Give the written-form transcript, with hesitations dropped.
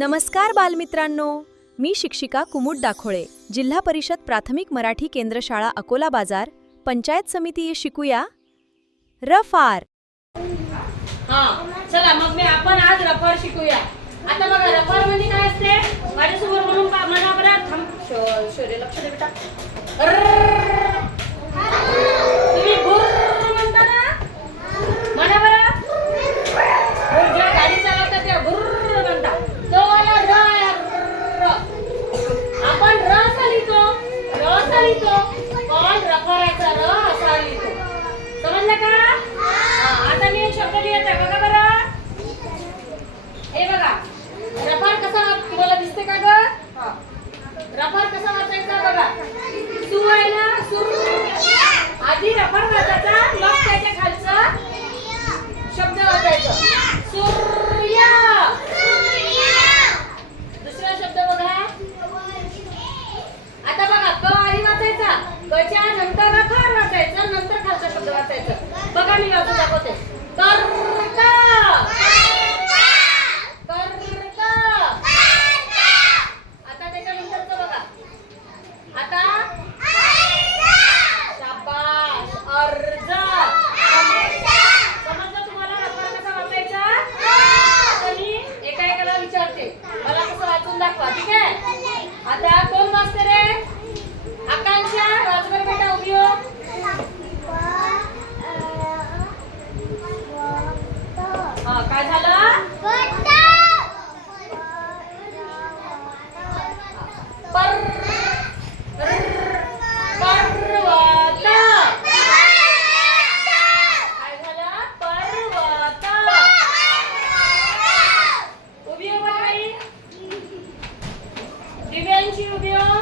नमस्कार बालमित्रांनो, मी शिक्षिका कुमुद दाखोळे, जिल्हा परिषद प्राथमिक मराठी केंद्र शाळा अकोला बाजार, पंचायत समिती शिकूया रफार. चला मग आपण आज रफार शिकूया. आता बघा रफार म्हणजे काय असते, माझ्यासमोर म्हणून म्हणा बरं. थांब शौर्य, लक्ष दे बेटा. तुम्ही बुर्र म्हणता ना, म्हणा बरं. ज्या गाडी चालवतात त्या बुर्र म्हणता, तो वाला र. आपण र असा लिहितो, पण रफाराचा र असा लिहितो. समजलं का? आता मी एक शब्द लिहित आहे, बघा बरं. हे बघा, रफार कसा तुम्हाला दिसते का ग? रफार कसा वाचायचा बघा. सु आहे ना, सु. आधी रफार वाचायचा, मग त्याच्या खालचा शब्द वाचायचा. सूर्य. दुसरा शब्द बघा. आता बघा, क आधी वाचायचा, कच्या नंतर रफार वाचायचं, नंतर खालचा शब्द वाचायचं. बघा मी वाचून दाखवते. कर्ता. आता त्याच्यानंतरचं बघा. आता शाबाश, अर्ज. समजलं तुम्हाला रफार कसा वाचायचा? आता मी एका विचारते, मला कसं वाचून दाखवा, ठीक आहे? आता कोण वाचते रे? आकांक्षा, वाच बरं बेटा, उभी हो. काय झालं? दिव्यांशी उभी हो.